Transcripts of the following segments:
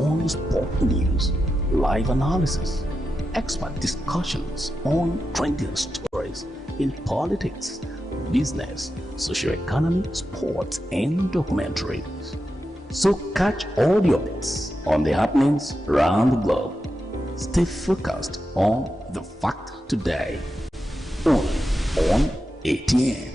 on sport news, live analysis, expert discussions on trending stories in politics, business, socio-economy, sports, and documentaries. So catch all your bits on the happenings around the globe. Stay focused on the fact today, only on ATN.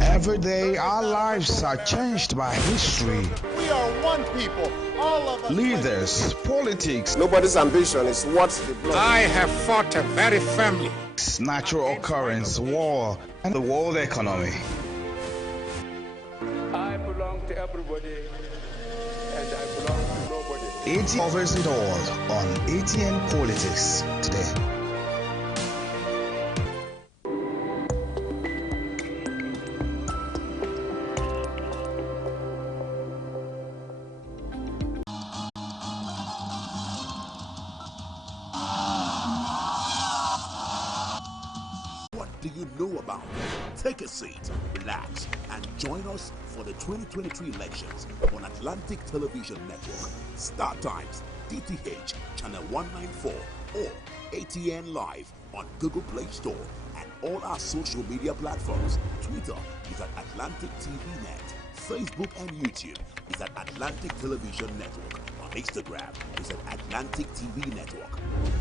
Every day, our lives are changed by history. We are one people, all of us. Leaders, politics. Nobody's ambition is what they blow. I have fought very firmly. Natural occurrence, war, and the world economy. I belong to everybody, and I belong to nobody. ATN covers it all on ATN Politics today. Do you know about it? Take a seat, relax, and join us for the 2023 elections on Atlantic Television Network, StarTimes, DTH, Channel 194, or ATN Live on Google Play Store and all our social media platforms. Twitter is at Atlantic TV Net. Facebook and YouTube is at Atlantic Television Network. On Instagram is at Atlantic TV Network.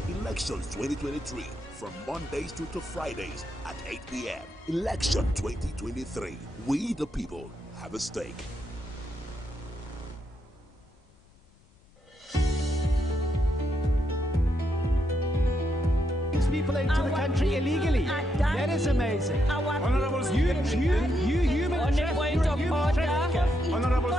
Elections 2023 from Mondays to Fridays at 8 p.m. Election 2023. We the people have a stake. People into the country illegally. That is amazing. Honorable you human trafficker. Honorable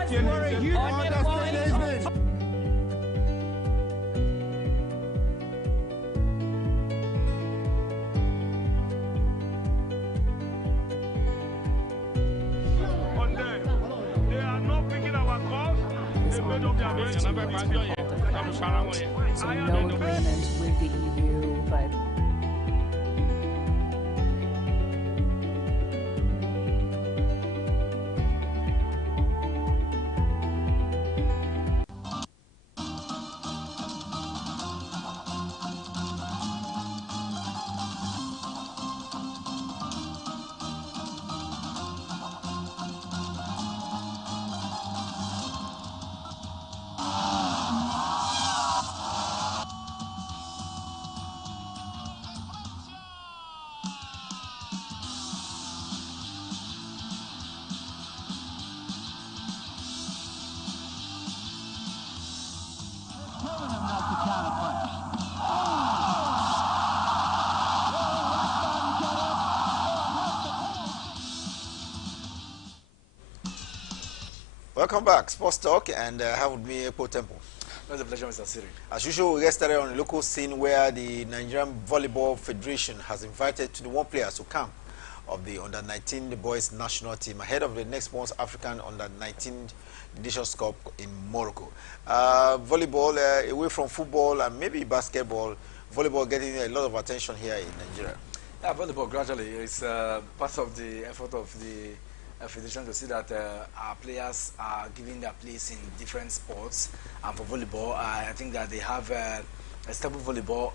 they are not picking our calls. They made up their minds. So no agreement with the EU, but Welcome back, Sports Talk, and have with me Epo Temple. That's a pleasure, Mr. Siri. As usual, we get started on a local scene where the Nigerian Volleyball Federation has invited 21 players to camp of the Under-19 boys national team ahead of the next month's African Under-19 Nations Cup in Morocco. Volleyball, away from football and maybe basketball, volleyball getting a lot of attention here in Nigeria. Yeah, volleyball gradually is part of the effort of the Federation to see that our players are giving their place in different sports. And for volleyball, I think that they have a stable volleyball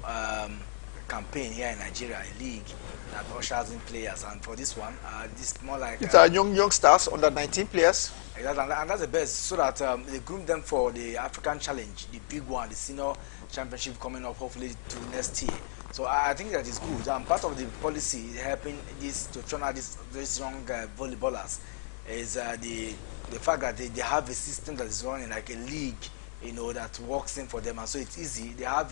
campaign here in Nigeria, a league that ushers in players. And for this one, it's more like it's our youngsters, under 19 players. And that's the best, so that they groom them for the African Challenge, the big one, the senior championship coming up hopefully to next year. So I think that is good. Part of the policy helping this to turn out these young volleyballers is the fact that they have a system that is running like a league, you know, that works in for them, and so it's easy. They have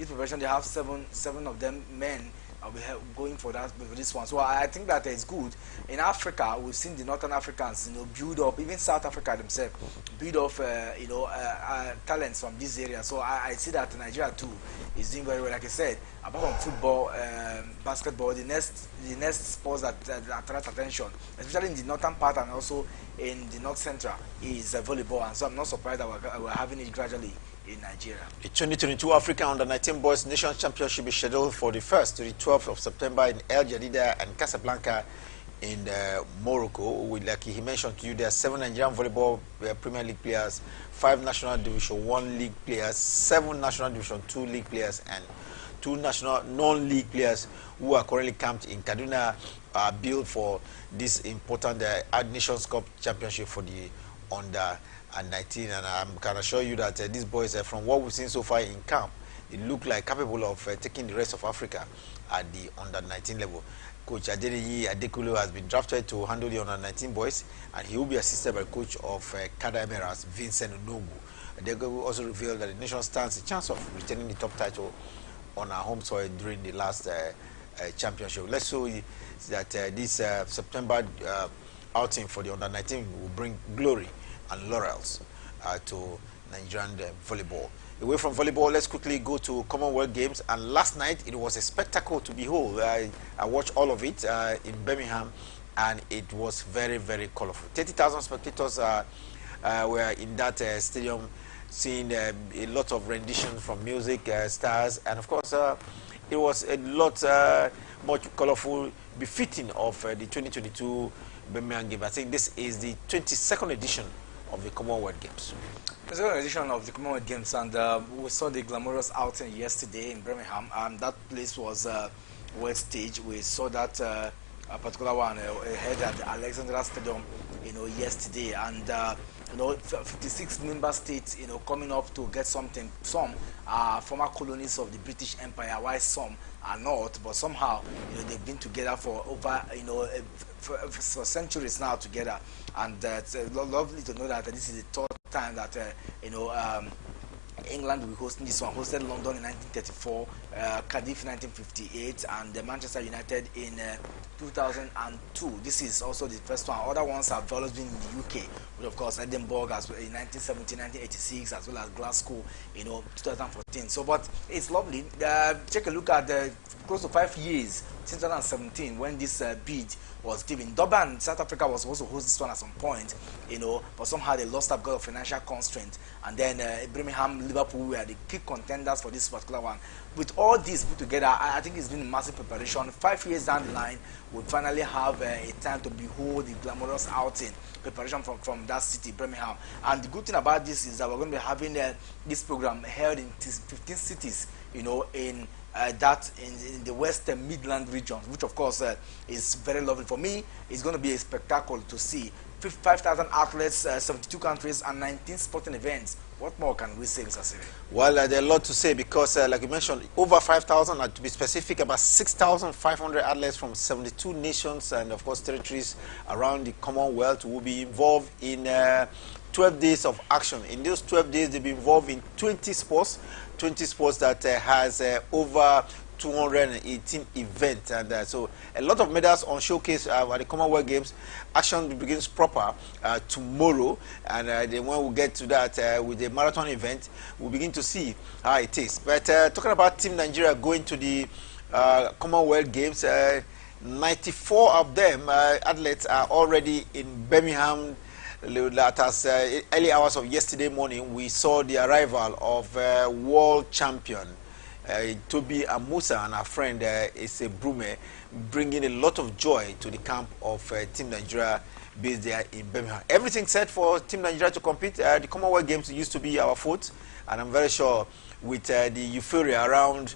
each profession. They have seven of them men going for that for this one. So I think that it's good. In Africa, we've seen the Northern Africans, you know, build up, even South Africa themselves, build up, talents from this area. So I see that Nigeria too is doing very well. Like I said, apart from football, basketball, the next sports that attract attention, especially in the northern part and also in the north central, is volleyball. And so I'm not surprised that we're having it gradually in Nigeria. The 2022 African Under-19 Boys Nations Championship is scheduled for the 1st to the 12th of September in El Jadida and Casablanca in Morocco. Like he mentioned to you, there are 7 Nigerian volleyball Premier League players, 5 National Division 1 league players, 7 National Division 2 league players, and 2 national non-league players who are currently camped in Kaduna, billed for this important Nations Cup championship for the under 19. And I can assure you that these boys, from what we've seen so far in camp, they look like capable of taking the rest of Africa at the under 19 level. Coach Adeniyi Adekulu has been drafted to handle the under 19 boys, and he will be assisted by coach of Kada Emeras, Vincent Onogu. Adekulu also revealed that the nation stands a chance of retaining the top title on our home soil during the last championship. Let's show you that this September outing for the under 19 will bring glory and laurels to Nigerian volleyball. Away from volleyball, let's quickly go to Commonwealth Games. And last night, it was a spectacle to behold. I watched all of it in Birmingham, and it was very, very colorful. 30,000 spectators were in that stadium, seeing a lot of renditions from music stars. And, of course, it was a lot much colorful, befitting of the 2022 Birmingham Games. I think this is the 22nd edition of the Commonwealth Games. The second edition of the Commonwealth Games, and we saw the glamorous outing yesterday in Birmingham, and that place was well staged. We saw that a particular one held at the Alexandra Stadium, yesterday, and 56 member states, coming up to get something. Some are former colonies of the British Empire, while some are not, but somehow, they've been together for over, for centuries now together, and it's lovely to know that this is the third time that England will be hosting this one. Hosted London in 1934, Cardiff 1958, and Manchester United in 2002. This is also the first one. Other ones have always been in the UK, but of course Edinburgh as well in 1970, 1986, as well as Glasgow, 2014. So, but it's lovely. Take a look at the close to 5 years since 2017 when this bid was given. Durban, South Africa was supposed to host this one at some point, but somehow they lost out because of financial constraints. And then Birmingham, Liverpool were the key contenders for this particular one. With all this put together, I think it's been a massive preparation. 5 years down the line, we'll finally have a time to behold the glamorous outing, preparation from that city, Birmingham. And the good thing about this is that we're going to be having this program held in 15 cities, in the Western Midland region, which of course is very lovely. For me, it's going to be a spectacle to see 5,000 athletes, 72 countries, and 19 sporting events. What more can we say, Mr. Siri? Well, there's a lot to say because, like you mentioned, over 5,000, to be specific, about 6,500 athletes from 72 nations and, of course, territories around the Commonwealth will be involved in 12 days of action. In those 12 days, they'll be involved in 20 sports that has over 218 events, and so a lot of medals on showcase at the Commonwealth Games. Action begins proper tomorrow, and then when we get to that with the marathon event, we'll begin to see how it is. But talking about Team Nigeria going to the Commonwealth Games, 94 of them athletes are already in Birmingham. That as early hours of yesterday morning, we saw the arrival of world champion Toby Amusa and our friend Ise Brume, bringing a lot of joy to the camp of Team Nigeria based there in Birmingham. Everything set for Team Nigeria to compete. The Commonwealth Games used to be our foot, and I'm very sure with the euphoria around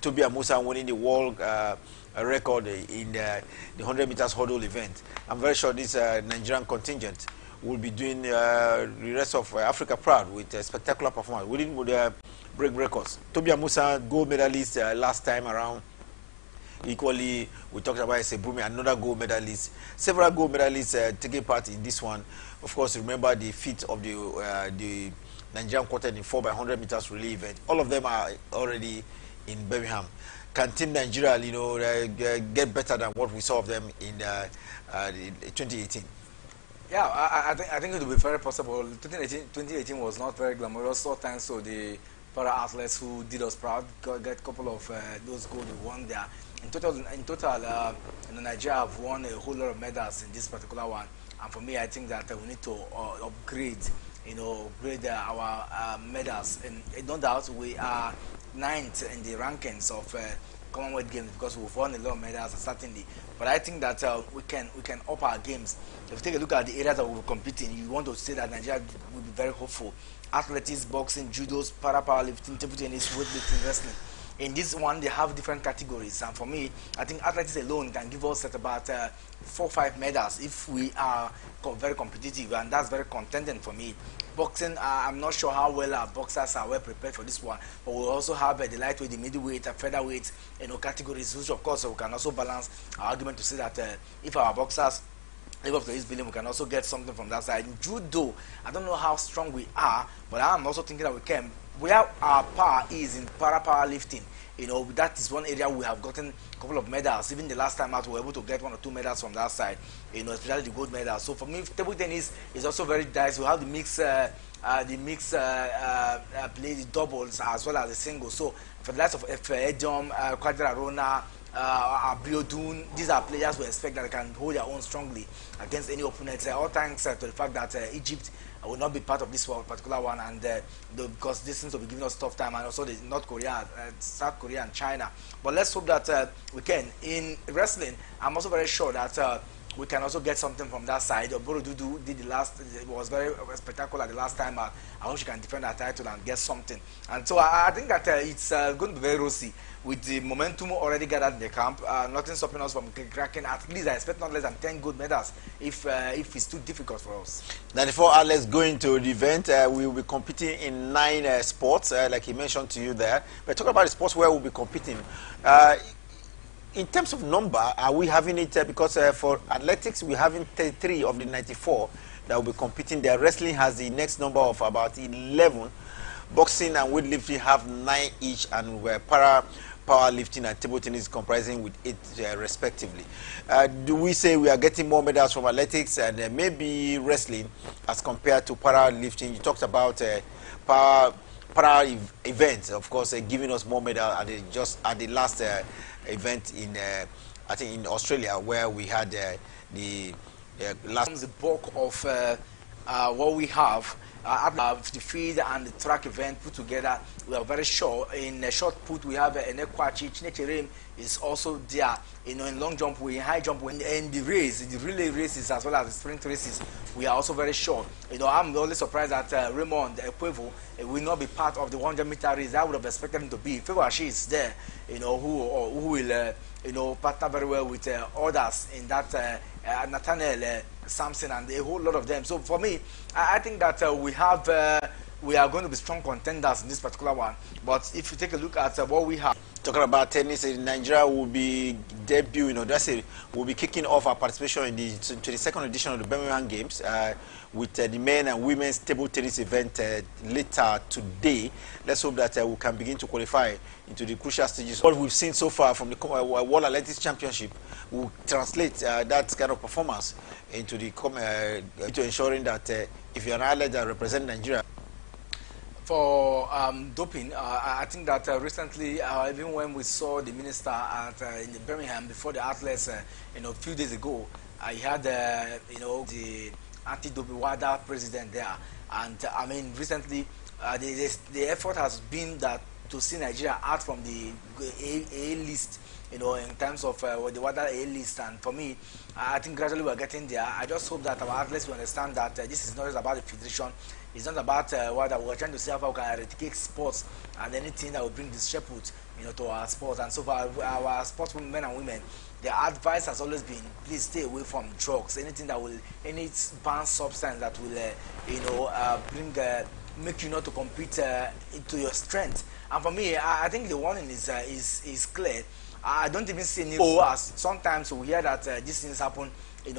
Toby Amusa winning the world record in the 100 meters hurdle event, I'm very sure this Nigerian contingent will be doing the rest of Africa proud with a spectacular performance. We didn't break records. Toby Amusa, gold medalist last time around. Equally, we talked about Sebumi, another gold medalist. Several gold medalists taking part in this one. Of course, remember the feat of the Nigerian quartet in 4x100 meters relay event. All of them are already in Birmingham. Can Team Nigeria, get better than what we saw of them in 2018? Yeah, I think it will be very possible. 2018 was not very glamorous, so thanks to the para athletes who did us proud, get a couple of those gold we won there. In total, Nigeria have won a whole lot of medals in this particular one. And for me, I think that we need to upgrade, upgrade our medals. And no doubt, we are 9th in the rankings of Commonwealth Games because we've won a lot of medals, and certainly But I think that we can up our games. If you take a look at the areas that we will compete in, you want to say that Nigeria will be very hopeful. Athletics, boxing, judo, para-powerlifting, table tennis, weightlifting, wrestling. In this one, they have different categories. And for me, I think athletics alone can give us at about 4 or 5 medals if we are very competitive, and that's very contending for me. Boxing, I'm not sure how well our boxers are well prepared for this one, but we'll also have the lightweight, the middleweight, featherweight, categories, which of course we can also balance our argument to say that if our boxers live up to this billion, we can also get something from that side. In judo, I don't know how strong we are, but I'm also thinking that we can. Where our power is in powerlifting, that is one area we have gotten a couple of medals. Even the last time out, we were able to get 1 or 2 medals from that side, especially the gold medals. So for me, table tennis is also very nice. We have the mix play, the doubles as well as the singles. So for the likes of Edium, Quadrarona, Abiodun, these are players we expect that can hold their own strongly against any opponents. All thanks to the fact that Egypt will not be part of this particular one, and because this seems to be giving us tough time, and also the North Korea, South Korea, and China. But let's hope that we can. In wrestling, I'm also very sure that we can also get something from that side. Oborodudu did the last; it was very spectacular the last time. I hope she can defend her title and get something. And so I think that it's going to be very rosy. With the momentum already gathered in the camp, nothing stopping us from cracking at least, I expect not less than 10 gold medals if it's too difficult for us. 94 athletes going to the event. We will be competing in 9 sports, like he mentioned to you there. But talking about the sports where we'll be competing, in terms of number, are we having it? Because for athletics, we're having 33 of the 94 that will be competing there. Wrestling has the next number of about 11. Boxing and weightlifting have 9 each, and we're powerlifting and table tennis comprising with 8 respectively. Do we say we are getting more medals from athletics and maybe wrestling as compared to powerlifting? You talked about para events, of course, giving us more medals just at the last event in I think in Australia, where we had the bulk of what we have. The field and the track event put together, we are very sure. In short put, we have Enekwachi, Chinecherem is also there. In long jump, in high jump, in the race, the relay races as well as the sprint races, we are also very sure. I'm only surprised that Raymond Ekwevo will not be part of the 100-meter race. I would have expected him to be. Fewashi is there, who will, partner very well with others in that Nathaniel Samson and a whole lot of them. So for me, I think that we are going to be strong contenders in this particular one. But if you take a look at what we have, talking about tennis, Nigeria will be debuting. We'll be kicking off our participation in the 22nd edition of the Birmingham Games with the men and women's table tennis event later today. Let's hope that we can begin to qualify into the crucial stages. What we've seen so far from the World Athletics Championship will translate that kind of performance into the into ensuring that if you're an athlete that represents Nigeria. For doping, I think that recently, even when we saw the minister in Birmingham before the athletes, a few days ago, I had the anti-doping WADA president there, and I mean recently, the effort has been that to see Nigeria out from the A list, in terms of the WADA A list. And for me, I think gradually we're getting there. I just hope that our athletes will understand that this is not just about the federation. It's not about WADA. We're trying to see how we can eradicate sports and anything that will bring disrepute, to our sports. And so for our sportsmen and women, the advice has always been, please stay away from drugs. Anything that will, any banned substance that will, make you not to compete into your strength. And for me, I think the warning is clear. I don't even see any. As sometimes we hear that these things happen,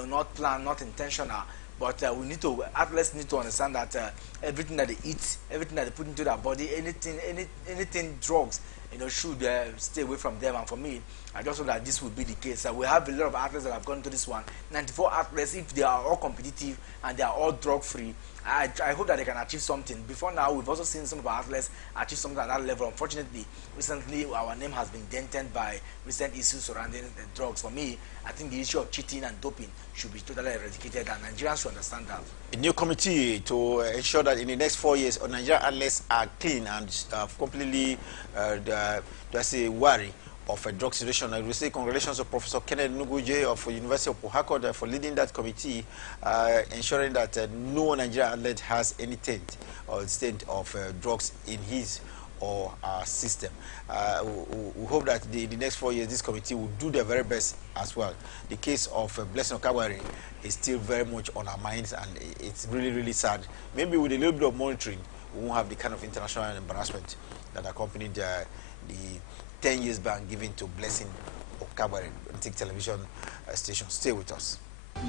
not planned, not intentional. But athletes need to understand that everything that they eat, everything that they put into their body, anything drugs, should stay away from them. And for me, I just hope that this will be the case. We have a lot of athletes that have gone to this one. 94 athletes, if they are all competitive and they are all drug-free, I hope that they can achieve something. Before now, we've also seen some of our athletes achieve something at that level. Unfortunately, recently, our name has been dented by recent issues surrounding drugs. For me, I think the issue of cheating and doping should be totally eradicated, and Nigerians should understand that. A new committee to ensure that in the next 4 years, Nigerian athletes are clean and completely, worry of a drug situation. I will say congratulations to Professor Kenneth Nuguje of the University of Port Harcourt for leading that committee, ensuring that no Nigerian athlete has any taint or stain of drugs in his or our system. We hope that the next 4 years this committee will do their very best as well. The case of Blessing Okabari is still very much on our minds, and it's really, really sad. Maybe with a little bit of monitoring, we won't have the kind of international embarrassment that accompanied the 10 years ban given to Blessing Okabari on television station. Stay with us.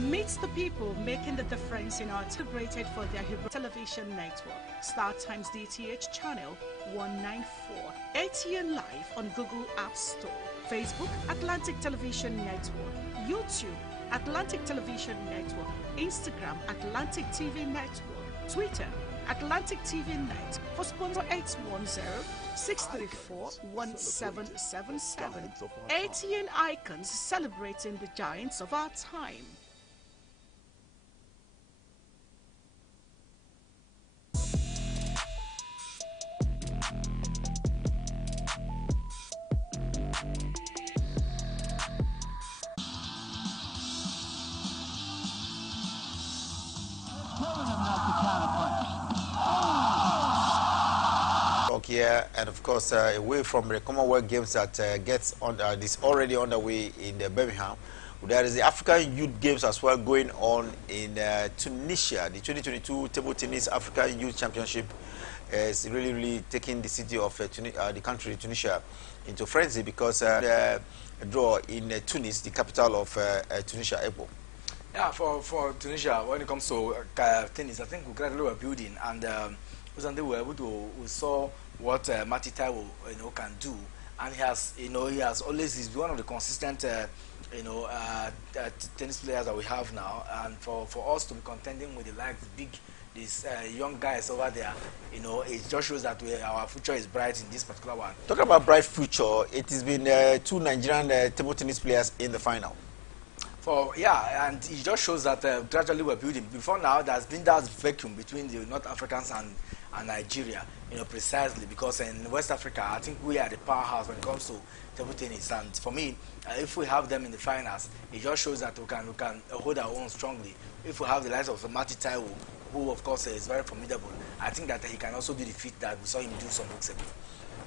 Meet the people making the difference in our celebrated for their television network. StarTimes DTH channel 194. ATN Live on Google App Store. Facebook Atlantic Television Network. YouTube Atlantic Television Network. Instagram Atlantic TV Network. Twitter Atlantic TV Net. For sponsor 810-634-1777. ATN Icons celebrating the giants of our time. Here, and of course away from the Commonwealth Games that gets on this already underway in Birmingham. There is the African Youth Games as well going on in Tunisia. The 2022 Table Tennis African Youth Championship is really taking the city of the country Tunisia into frenzy because the draw in Tunis, the capital of Tunisia, April. Yeah, for Tunisia, when it comes to tennis, I think we gradually were building, and we were able to, we saw what Mati Taiwo can do, and he has he's one of the consistent tennis players that we have now, and for us to be contending with these young guys over there, it just shows that our future is bright in this particular one. Talking about bright future, it has been 2 Nigerian table tennis players in the final. And it just shows that gradually we're building. Before now, there's been that vacuum between the North Africans and Nigeria, precisely because in West Africa, I think we are the powerhouse when it comes to table tennis. And for me, if we have them in the finals, it just shows that we can hold our own strongly. If we have the likes of Mati Taiwo, who of course is very formidable, I think that he can also do the feat that we saw him do some weeks ago.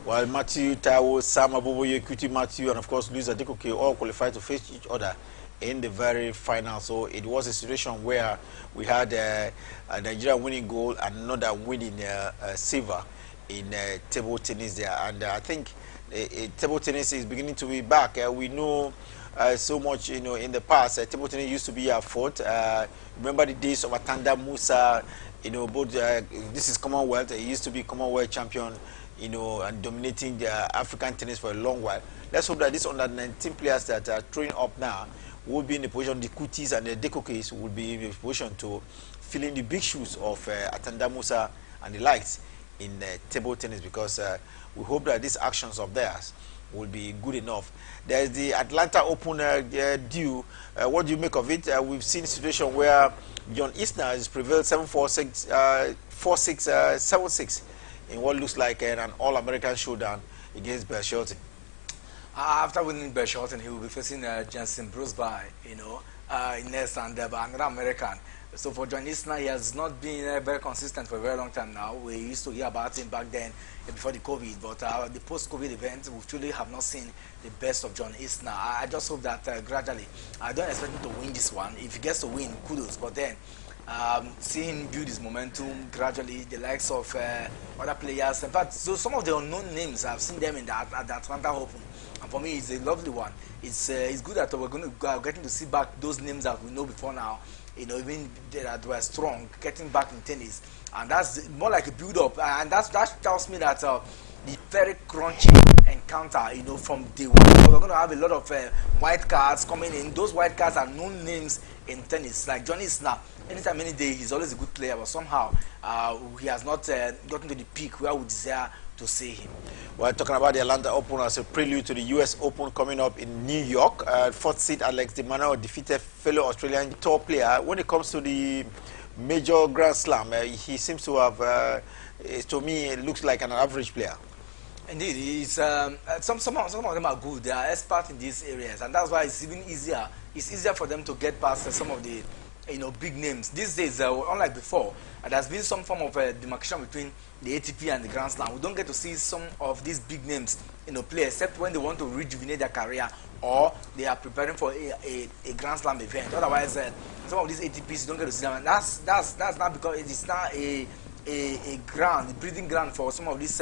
While Matthew Taiwo, Sam Aboboye, Kuti Matthew, and of course Luis Adekoke all qualified to face each other in the very final. So it was a situation where we had a Nigeria winning gold and another winning silver in table tennis there. And I think table tennis is beginning to be back. We know so much, in the past, table tennis used to be our fort. Remember the days of Atanda Musa, both, this is Commonwealth. He used to be Commonwealth champion, and dominating the African tennis for a long while. Let's hope that these under-19 players that are throwing up now will be in the position, the Kutis and the Dekokes will be in the position to fill in the big shoes of Atanda Musa and the likes in table tennis, because we hope that these actions of theirs will be good enough. There's the Atlanta Open due. What do you make of it? We've seen a situation where John Isner has prevailed 7-4, 4-6, 7-6 in what looks like an all-American showdown against Bear Shelton. After winning Bear Shelton, he will be facing Jensen Brusby, Ines and another American. So for John Isner, he has not been very consistent for a very long time now. We used to hear about him back then before the COVID, but the post-COVID event, we truly have not seen the best of John Isner. I just hope that gradually, I don't expect him to win this one. If he gets to win, kudos. But then, seeing him build his momentum gradually, the likes of other players. In fact, so some of the unknown names, I've seen them in the Atlanta Open. And for me, it's a lovely one. It's good that we're getting to see back those names that we know before now. Even that were strong, getting back in tennis, and that's more like a build-up, and that tells me that the very crunchy encounter, from day one, we're going to have a lot of white cards coming in. Those white cards are known names in tennis, like Johnny Isner. Anytime, any day, he's always a good player, but somehow he has not gotten to the peak where we desire to see him. We're talking about the Atlanta Open as a prelude to the U.S. Open coming up in New York. Fourth seed Alex de Minaur defeated fellow Australian tour player. When it comes to the major Grand Slam, he seems to have, to me, it looks like an average player. Indeed, it's some of them are good. They are experts in these areas, and that's why it's even easier. It's easier for them to get past some of the big names these days. Unlike before, there's been some form of demarcation between the ATP and the Grand Slam. We don't get to see some of these big names play, except when they want to rejuvenate their career or they are preparing for a Grand Slam event. Otherwise, some of these ATPs you don't get to see them, and that's not because it is not a ground, a breathing ground for some of these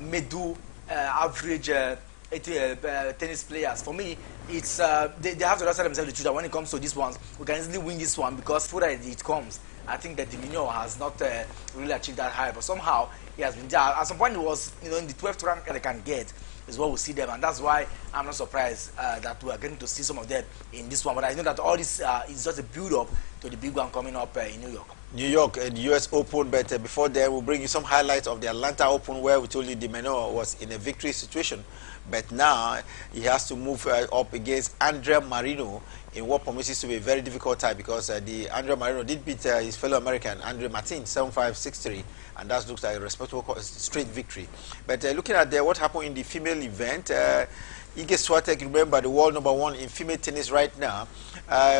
middle average tennis players. For me, it's they have to answer themselves the truth that when it comes to these ones, we can easily win this one because further it comes. I think that Dimino has not really achieved that high, but somehow he has been there. At some point, it was in the 12th rank they can get is what we see them, and that's why I'm not surprised that we are getting to see some of them in this one. But I know that all this is just a build-up to the big one coming up in New York. New York and US Open, but before that, we'll bring you some highlights of the Atlanta Open, where we told you Dimeno was in a victory situation, but now he has to move up against Andre Marino in what promises to be a very difficult tie, because the Andre Marino did beat his fellow American Andre Martin 7-5, 6-3, and that looks like a respectable straight victory. But looking at what happened in the female event, Ige Swiatek, remember the world #1 in female tennis right now,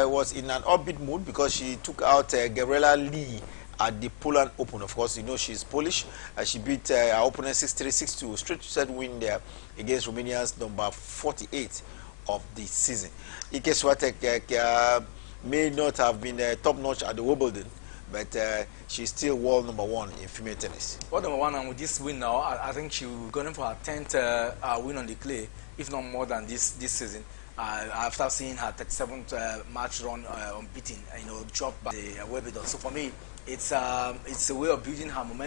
was in an upbeat mood because she took out Gabriela Lee at the Poland Open. Of course, you know she's Polish. She beat her opponent 6-3, 6-2, straight set win there against Romania's number 48 of the season. Ike Swiatek may not have been top-notch at the Wimbledon, but she's still world #1 in female tennis. World #1, and with this win now, I think she'll go in for her 10th win on the clay, if not more than this season. After seeing her 37th match run unbeaten, dropped by the Wimbledon. So for me, it's a way of building her momentum.